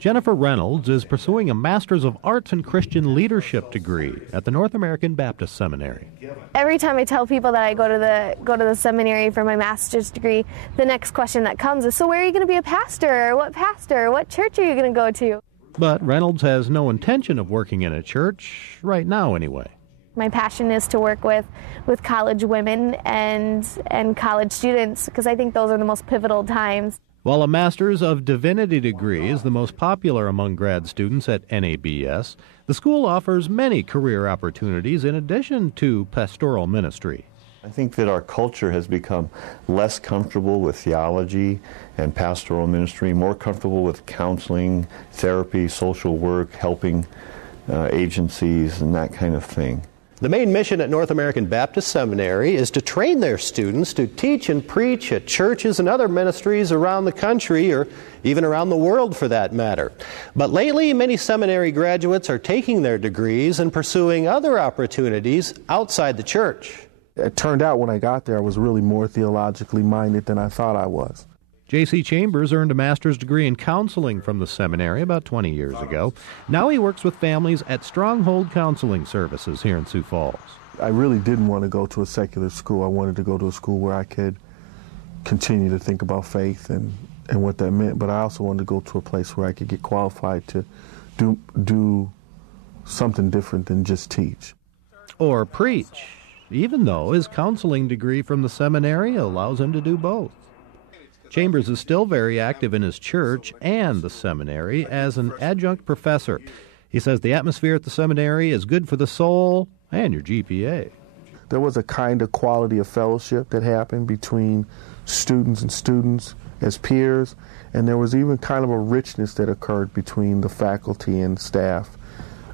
Jennifer Reynolds is pursuing a Master's of Arts in Christian Leadership degree at the North American Baptist Seminary. Every time I tell people that I go to the seminary for my master's degree, the next question that comes is, so where are you going to be a pastor? What church are you going to go to? But Reynolds has no intention of working in a church, right now anyway. My passion is to work with college women and college students, because I think those are the most pivotal times. While a Master's of Divinity degree is the most popular among grad students at NABS, the school offers many career opportunities in addition to pastoral ministry. I think that our culture has become less comfortable with theology and pastoral ministry, more comfortable with counseling, therapy, social work, helping agencies, and that kind of thing. The main mission at North American Baptist Seminary is to train their students to teach and preach at churches and other ministries around the country, or even around the world for that matter. But lately, many seminary graduates are taking their degrees and pursuing other opportunities outside the church. It turned out when I got there I was really more theologically minded than I thought I was. J.C. Chambers earned a master's degree in counseling from the seminary about 20 years ago. Now he works with families at Stronghold Counseling Services here in Sioux Falls. I really didn't want to go to a secular school. I wanted to go to a school where I could continue to think about faith and what that meant, but I also wanted to go to a place where I could get qualified to do something different than just teach. Or preach, even though his counseling degree from the seminary allows him to do both. Chambers is still very active in his church and the seminary as an adjunct professor. He says the atmosphere at the seminary is good for the soul and your GPA. There was a kind of quality of fellowship that happened between students and students as peers, and there was even kind of a richness that occurred between the faculty and staff,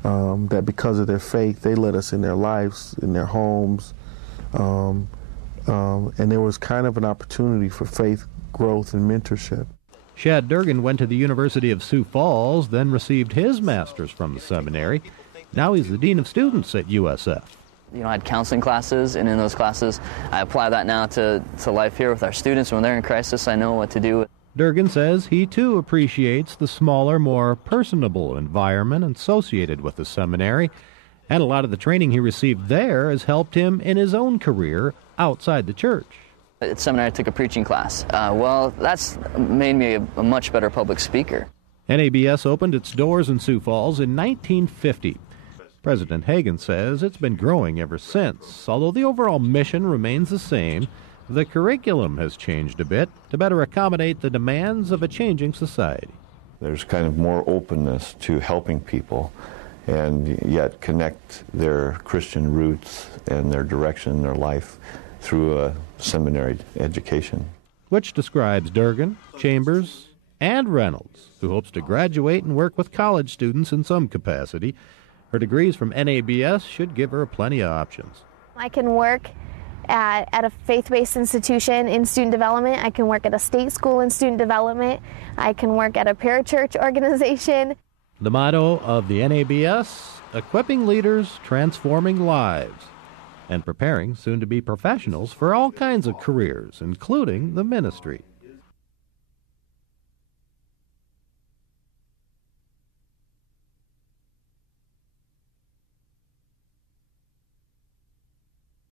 that because of their faith, they let us in their lives, in their homes, and there was kind of an opportunity for faith growth and mentorship. Shad Durgan went to the University of Sioux Falls, then received his master's from the seminary. Now he's the dean of students at USF. I had counseling classes, and in those classes, I apply that now to life here with our students. When they're in crisis, I know what to do. Durgan says he too appreciates the smaller, more personable environment associated with the seminary, and a lot of the training he received there has helped him in his own career outside the church. At seminary, I took a preaching class. Well, that's made me a much better public speaker. NABS opened its doors in Sioux Falls in 1950. President Hagan says it's been growing ever since. Although the overall mission remains the same, the curriculum has changed a bit to better accommodate the demands of a changing society. There's kind of more openness to helping people and yet connect their Christian roots and their direction in their life through a seminary education. Which describes Durgan, Chambers, and Reynolds, who hopes to graduate and work with college students in some capacity. Her degrees from NABS should give her plenty of options. I can work at a faith-based institution in student development. I can work at a state school in student development. I can work at a parachurch organization. The motto of the NABS, equipping leaders, transforming lives, and preparing soon-to-be professionals for all kinds of careers, including the ministry.